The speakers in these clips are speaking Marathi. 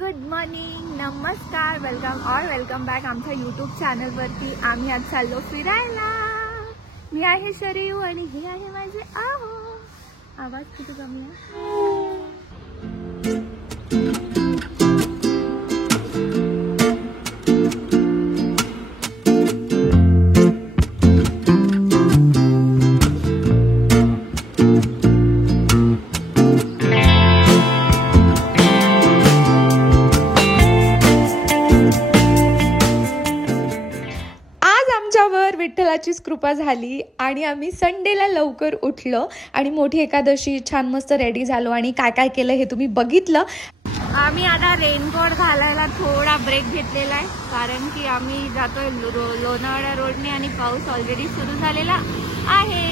गुड मॉर्निंग, नमस्कार, वेलकम बॅक आमच्या यूट्यूब चॅनलवरती. आम्ही आज चाललो फिरायला. मी आहे शरीव आणि हे आहे माझे आहो. आवाज किती कमी आहे. विठ्ठलाचीच कृपा झाली आणि आम्ही संडेला लवकर उठलो आणि मोठी एकादशी छान मस्त रेडी झालो आणि काय काय केलं हे तुम्ही बघितलं. आम्ही आता रेनकोट घालायला थोडा ब्रेक घेतलेला आहे कारण की आम्ही जातोय लोणावळा रोडने आणि पाऊस ऑलरेडी सुरू झालेला आहे.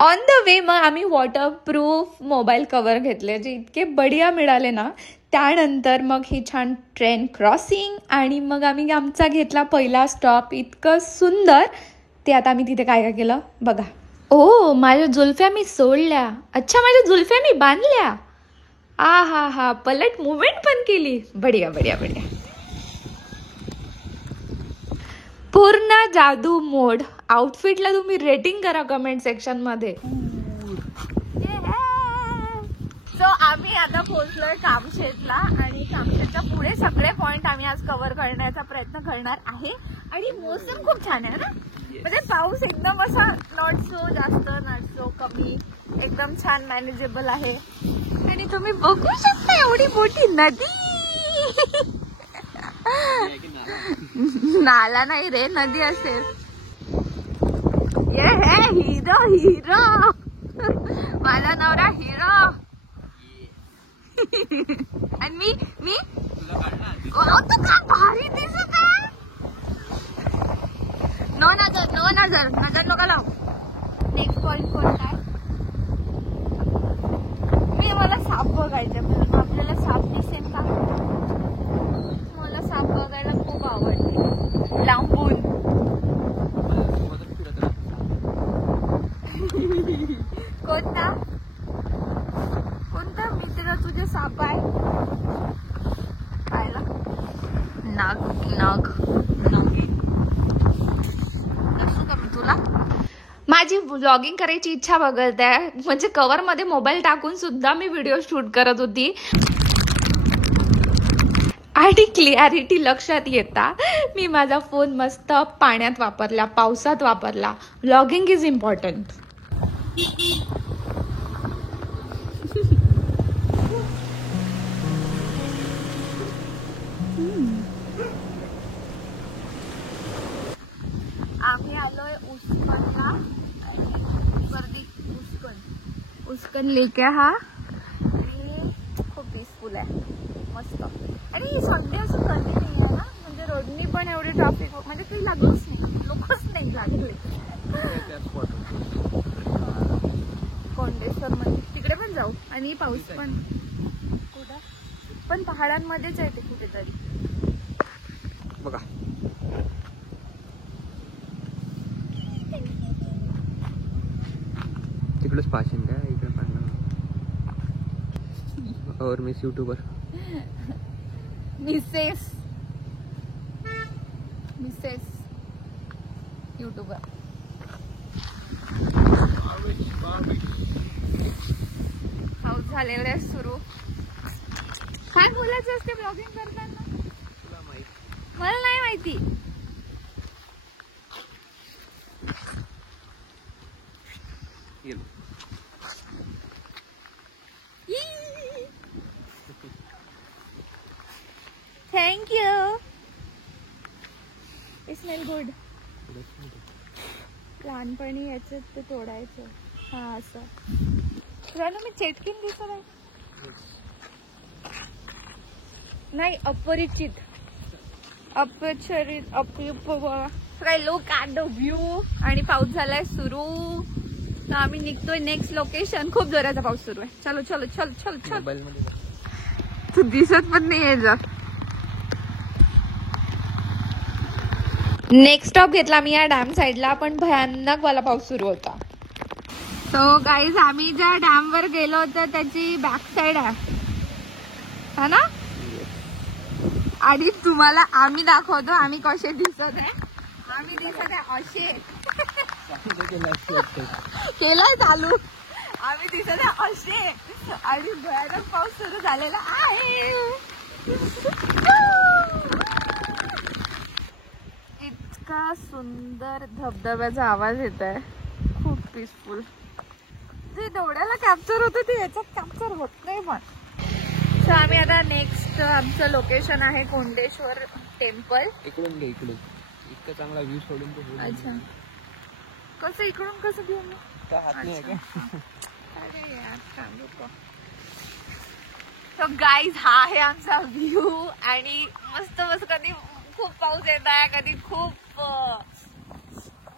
ऑन द वे मग आम्ही वॉटरप्रूफ मोबाईल कव्हर घेतले जे इतके बढिया मिळाले ना. त्यानंतर मग ही छान ट्रेन क्रॉसिंग आणि मग आम्ही आमचा घेतला पहिला स्टॉप. इतकं सुंदर ते. आता आम्ही तिथे काय काय केलं बघा. ओ माझ्या जुल्फ्या मी सोडल्या. अच्छा माझ्या जुल्फ्या मी बांधल्या. आ हा हा पलट मुवमेंट पण केली. बढिया बढिया बढिया. पूर्ण जादू मोड. आउटफिटला तुम्ही रेटिंग करा कमेंट सेक्शन मध्ये. सो आम्ही आता पोहोचलोय कामशेतला आणि कामशेतच्या पुढे सगळे पॉइंट आम्ही आज कव्हर करण्याचा प्रयत्न करणार आहे. आणि मोसम खूप छान आहे ना. म्हणजे पाऊस एकदम असा नॉट सो जास्त नॉट सो कमी, एकदम छान मॅनेजेबल आहे. आणि तुम्ही बघू शकता एवढी मोठी नदी. नाला नाही रे, नदी असेल. ये हे हिरो हिरो. माझा नवरा हिरो. आणि मी तू काय भारी दिसत आहे. नो नजर नका लाव. नेक्स्ट पॉइंट कोणता आहे. मला साप बघायचा. आपल्याला साप दिसेल का. मला साप बघायला खूप आवडते लांबून. कोणता मित्र तुझे साप आहे. पाहिला नाग तुला. माझी व्लॉगिंग करायची इच्छा बघत आहे. म्हणजे कव्हर मध्ये मोबाईल टाकून सुद्धा मी व्हिडिओ शूट करत होती आणि क्लिअरिटी लक्षात येता मी माझा फोन मस्त पाण्यात वापरला, पावसात वापरला. Vlogging is important. आम्ही आलोय उस्कनला. उस्कन लेक आहे हा आणि खूप पीसफुल आहे, मस्त. आणि संडे असं गर्दी नाही आहे ना. म्हणजे रोडनी पण एवढे ट्रॅफिक म्हणजे काही लागलंच नाही, लोकच नाही लागले. कोंडेश्वर मध्ये तिकडे पण जाऊ. आणि पाऊस पण कुठं पण पहाडांमध्येच आहे ते कुठेतरी बघा. तिकडेच पाशिंग काय इकडे पाहिलं. और मिस यूट्यूबर मिसेस यूट्यूबर. पाऊस झालेला आहे सुरू. काय बोलायचं असते ब्लॉगिंग करताना. मला नाही माहिती. Thank you. It smell good. लहानपणी याचं ते तोडायचं. हा असं मी चेटकीन दिसत आहे. नाही अपरिचित काय लोक ॲट द व्ह्यू. आणि पाऊस झालाय सुरू. आम्ही निघतोय नेक्स्ट लोकेशन. खूप जोराचा पाऊस सुरू आहे. चलो चलो चल चल चल. तू दिसत पण नाही आहे. जा. नेक्स्ट स्टॉप घेतला मी या डॅम साईडला. पण भयानक वाला पाऊस सुरू होता. सो गाईज आम्ही ज्या डॅम वर गेलो होतो त्याची बॅक साइड आहे. हा ना. आणि तुम्हाला आम्ही दाखवतो आम्ही कसे दिसत आहे. आम्ही दिसत आहे असे केलाय चालू. आम्ही दिसत आहे असे आणि भयानक पाऊस सुरू झालेला आहे. इतका सुंदर धबधब्याचा आवाज येत आहे. खूप पीसफुल. जे डोळ्याला कॅप्चर होतं ते याच्यात कॅप्चर होत नाही. पण तर आम्ही आता नेक्स्ट आमचं लोकेशन आहे कोंडेश्वर टेम्पल. इकडून घे इकडून. इतका चांगला व्ह्यू सोडून तो. अच्छा कसं इकडून कसं घेऊ मी. अरे यार सांगू का. तो गाईज हा आहे आमचा व्ह्यू. आणि मस्त मस्त कधी खूप पाऊस येत आहे कधी खूप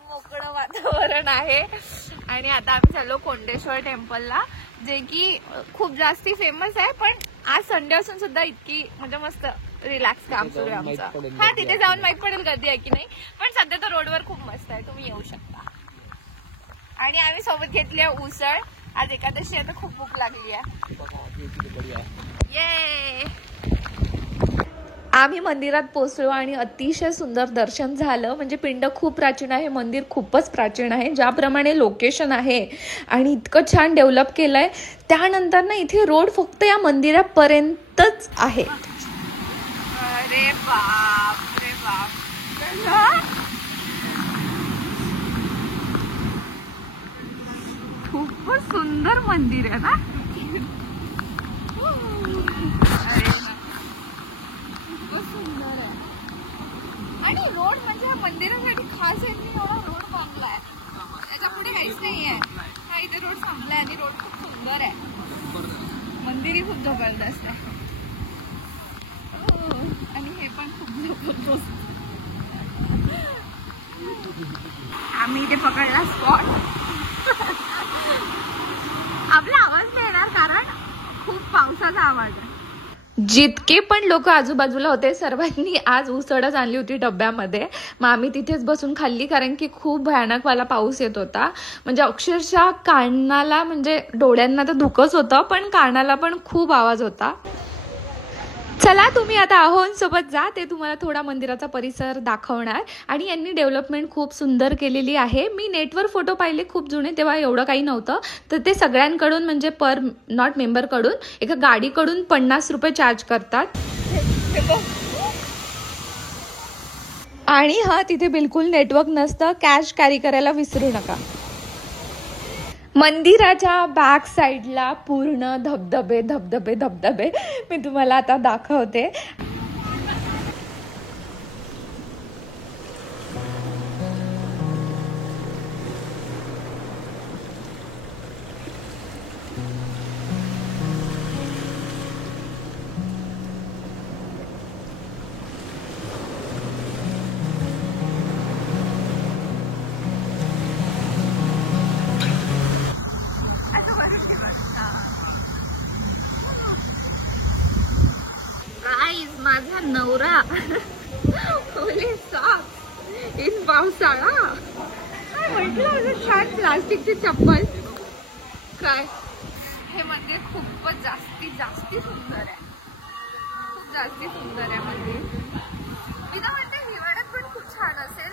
मोकळं वातावरण आहे. आणि आता आम्ही चाललो कोंडेश्वर टेम्पलला जे की खूप जास्ती फेमस आहे. पण आज संडे असून सुद्धा इतकी म्हणजे मस्त रिलॅक्स काम सुरू आहे आमचं. हा तिथे जाऊन माहित पडेल गर्दी आहे की नाही. पण सध्या तर रोडवर खूप मस्त आहे तुम्ही येऊ शकता. आणि आम्ही सोबत घेतली आहे उसळ. आज एकादशी आहे तर खूप भूक लागली आहे. ये आम्ही मंदिरात पोहोचलो आणि अतिशय सुंदर दर्शन झालं. म्हणजे पिंड खूप प्राचीन आहे. मंदिर खूपच प्राचीन आहे. ज्याप्रमाणे लोकेशन आहे आणि इतकं छान डेव्हलप केलंय. त्यानंतर ना इथे रोड फक्त या मंदिरापर्यंतच आहे. अरे बाप रे बाप. खूपच सुंदर मंदिर आहे ना. सुंदर आहे. आणि रोड म्हणजे मंदिरासाठी खास यांनी एवढा रोड बांधलाय. त्याच्यापुढे काहीच नाहीये. हा इथे रोड थांबलाय आणि रोड खूप सुंदर आहे. मंदिरही खूप जबरदस्त आहे. आणि हे पण खूप जबरदस्त. आम्ही इथे पकडला स्पॉट. आपला आवाज नाही येणार कारण खूप पावसाचा आवाज आहे. जितके पण लोक आजूबाजूला होते सर्वांनी आज उसळच आणली होती डब्यामध्ये. मग आम्ही तिथेच बसून खाल्ली कारण की खूप भयानकवाला पाऊस येत होता. म्हणजे अक्षरशः कानाला म्हणजे डोळ्यांना तर धुकच होतं पण कानाला पण खूप आवाज होता. चला तुम्ही आता आहोंसोबत जा. ते तुम्हाला थोडा मंदिराचा परिसर दाखवणार. आणि यांनी डेव्हलपमेंट खूप सुंदर केलेली आहे. मी नेटवर फोटो पाहिले खूप जुने तेव्हा एवढं काही नव्हतं. तर ते सगळ्यांकडून म्हणजे पर नॉट मेंबरकडून एका गाडीकडून 50 रुपये चार्ज करतात. आणि हा तिथे बिलकुल नेटवर्क नसतं. कॅश कॅरी करायला विसरू नका. मंदिराच्या बॅक साईडला पूर्ण धबधबे धबधबे धबधबे मी तुम्हाला आता दाखवते. माझा नवरा ओले सॉक्स इन पावसाळा. म्हटलं छान प्लास्टिकची चप्पल. काय हे मंदिर खूपच जास्ती सुंदर आहे. खूप जास्ती सुंदर आहे मंदिर. मी तर म्हणते हिवाळ्यात पण खूप छान असेल.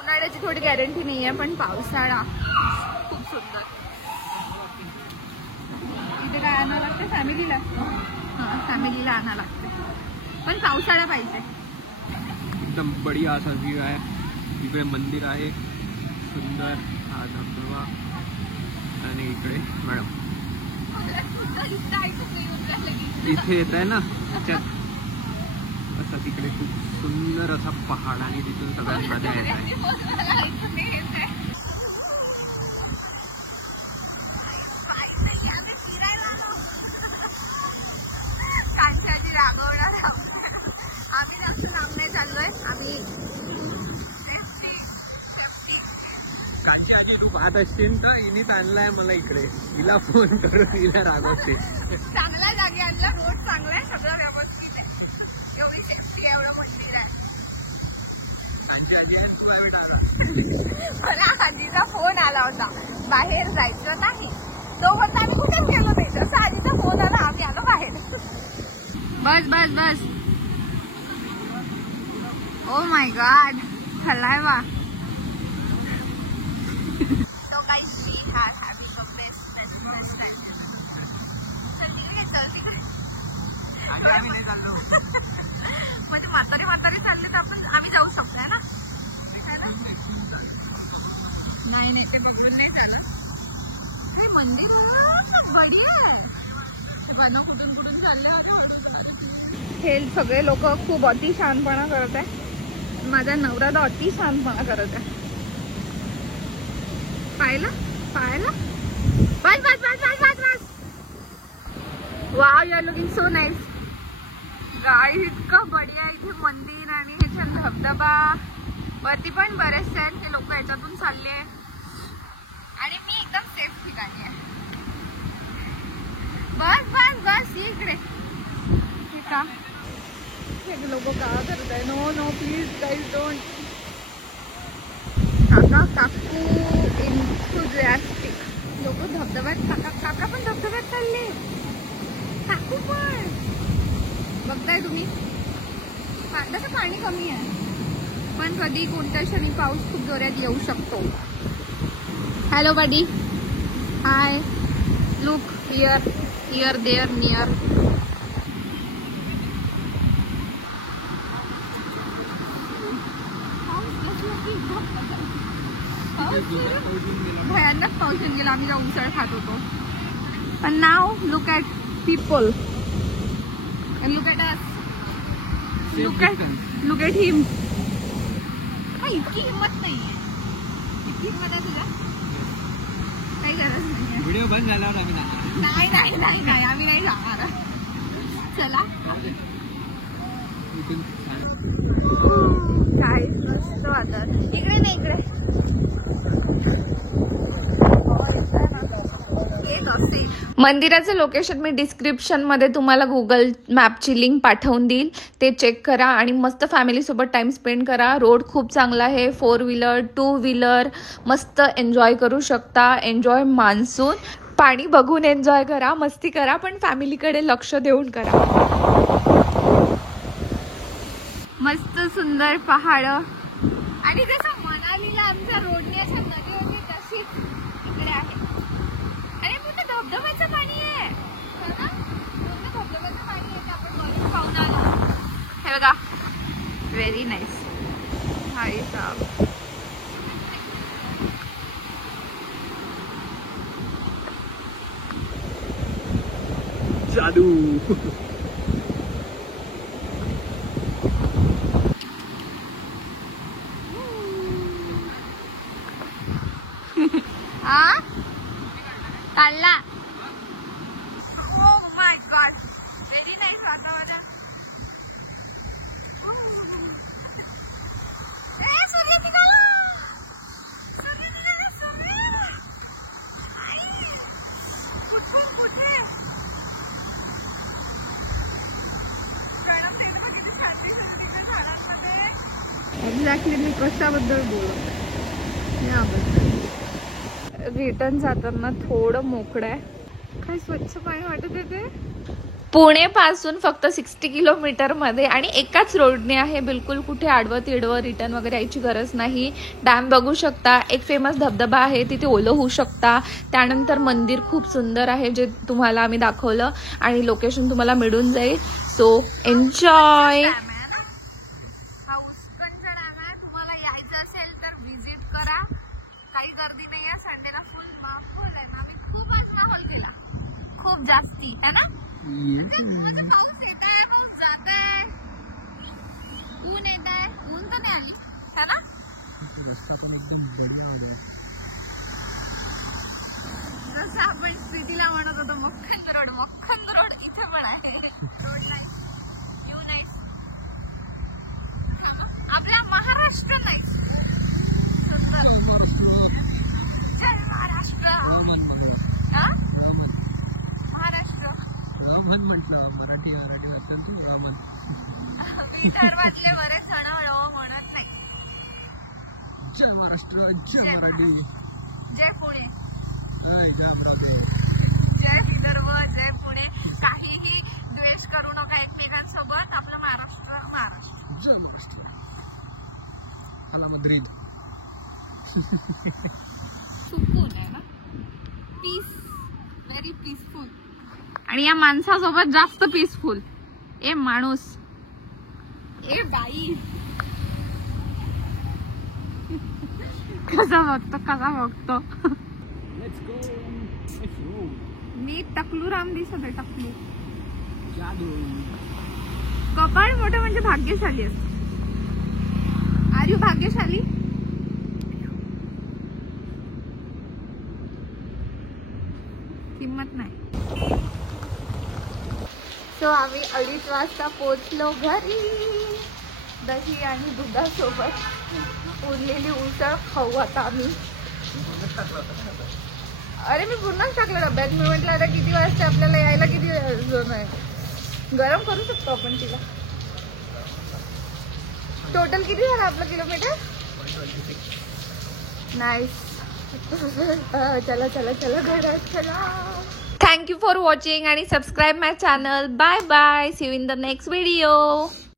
उन्हाळ्याची थोडी गॅरंटी नाही आहे पण पावसाळा खूप सुंदर. इथे काय आणावं लागतं फॅमिलीला. हां फॅमिलीला आणावं लागतं पण पावसाळा पाहिजे. एकदम बढिया असा व्ह्यू आहे. इकडे मंदिर आहे सुंदर. हा धबधबा आणि इकडे मॅडम इथे येत आहे ना त्याच्यात असा तिकडे खूप सुंदर असा पहाड आणि तिथून सगळ्यात मजा येत आहे. तू पाहत असशील तर हिनीच आणलाय मला इकडे. हिला फोन करून हिला रागवते. चांगला जागी आणला. रोड चांगला आहे. सगळं व्यवस्थित आहे. एवढी सेफ्टी आहे. एवढं मंदिर आहे. मला आजीचा फोन आला होता बाहेर जायचं नाही. तो म्हणता आम्ही कुठेच गेलो नाही. जसं आजीचा फोन आला आम्ही आलो बाहेर. बस बस बस. ओ माय गॉड, हलाय वा. So guys, we are having a best time. म्हणजे म्हातारे चालले तर आपण आम्ही जाऊ शकतो ना. नाही ते बघून नाही चालत. हे मंदिर बढिया आहे. कुठून चालले. हे सगळे लोक खूप अति शांतपणा करत आहे. माझा नवरा तर अति शांतपणा करत आहे. पाहिलं बस बस बस बस बस बस. Wow, you are looking so nice guys. इतकं बढिया इथे मंदिर आणि हे छान धबधबा. वरती पण बरेचसे आहेत ते लोक याच्यातून चालले आणि मी एकदम सेफ ठिकाणी आहे. बस बस बस इकडे. हे का हे लोक का करत आहे. No no please guys don't. काकू एन्थुझियास्टिक लोक धबधब्यात. काका पण धबधब्यात चालले. काकू पण बघताय तुम्ही. तसं पाणी कमी आहे पण कधी कोणत्या क्षणी पाऊस खूप जोरात येऊ शकतो. Hello buddy, hi, look here there near. भयानक पाऊस येऊन गेला. आम्ही जेव्हा उसळ खात होतो. पण now look at people and look at us. Look at him. इतकी हिंमत नाहीये. इतकी हिंमत आहे तुझ्या. काही गरज नाहीये. व्हिडिओ बंद झाल्यावर आम्ही नाही आम्ही नाही जाणार. चला काय मस्त वाटत. इकडे नाही इकडे. मंदिराचं लोकेशन मी डिस्क्रिप्शन मध्ये तुम्हाला गुगल मॅपची लिंक पाठवून देईल. ते चेक करा आणि मस्त फॅमिली सोबत टाइम स्पेंड करा. रोड खूप चांगला आहे. 4 व्हीलर 2 व्हीलर मस्त एन्जॉय करू शकता. Enjoy monsoon. पाणी बघून एन्जॉय करा, मस्ती करा, पण फॅमिलीकडे लक्ष देऊन करा. मस्त सुंदर पहाड आणि जसं मनालीला आमच्या रोडने अशा नदी होती तशीच इकडे आहे. अरे मोठं धबधब्याचं पाणी आहे. धबधब्याचं पाणी आहे. आपण वरून पाहून आलो. हे बघा, व्हेरी नाईस. हाय साहेब. जादू. काढला. Oh my God, very nice वातावरण. एक्झॅक्टली मी कशाबद्दल बोलत आहे याबद्दल. रिटर्न जाताना थोडं मोकळं आहे. काय स्वच्छ पाणी वाटत आहे ते. पुणे पासून फक्त 60 किलोमीटर मध्ये आणि एकाच रोडने आहे. बिलकुल कुठे आडवं तिडवं रिटर्न वगैरे यायची गरज नाही. डॅम बघू शकता. एक फेमस धबधबा आहे, तिथे ओलं होऊ शकता. त्यानंतर मंदिर खूप सुंदर आहे जे तुम्हाला आम्ही दाखवलं आणि लोकेशन तुम्हाला मिळून जाईल. So enjoy. खूप जास्ती है ना. पाऊस येत आहे, पाऊस जात आहे, ऊन येत आहे, ऊन तर नाही आली है ना. जसं आपण सिटीला म्हणत होतो मक्खन रोड इथे पण आहे. Road nice, view nice. आपला महाराष्ट्र नाईस. जय महाराष्ट्र. मराठी विदर्भातले बरेच सण म्हणत नाही. जय महाराष्ट्र, जय मराठी, जय पुणे, जय विदर्भ, जय पुणे. काहीही द्वेष करू नका एकमेकांना. सोबत आपलं महाराष्ट्र सुकून आहे ना, पीस, व्हेरी पीसफुल. आणि या माणसासोबत जास्त पीसफुल. ए माणूस, ए बाई, कसा बघतो. मी टकलू राम दिसत आहे. टकलू कपाळ मोठं म्हणजे भाग्यशाली असत. आर यू भाग्यशाली? किंमत नाही. सो आम्ही 2:30 वाजता पोचलो घरी. दही आणि दुधासोबत उरलेली उसळ खाऊ आता आम्ही. अरे मी पूर्णच टाकलं डब्यात. मी म्हटलं आता किती वाजता आपल्याला यायला, किती झोन आहे, गरम करू शकतो आपण तिला. टोटल किती झालं आपलं किलोमीटर? नाईस. चला चला चला घरात चला. थँक यू फॉर वॉचिंग आणि subscribe my channel. Bye bye. See you in the next video.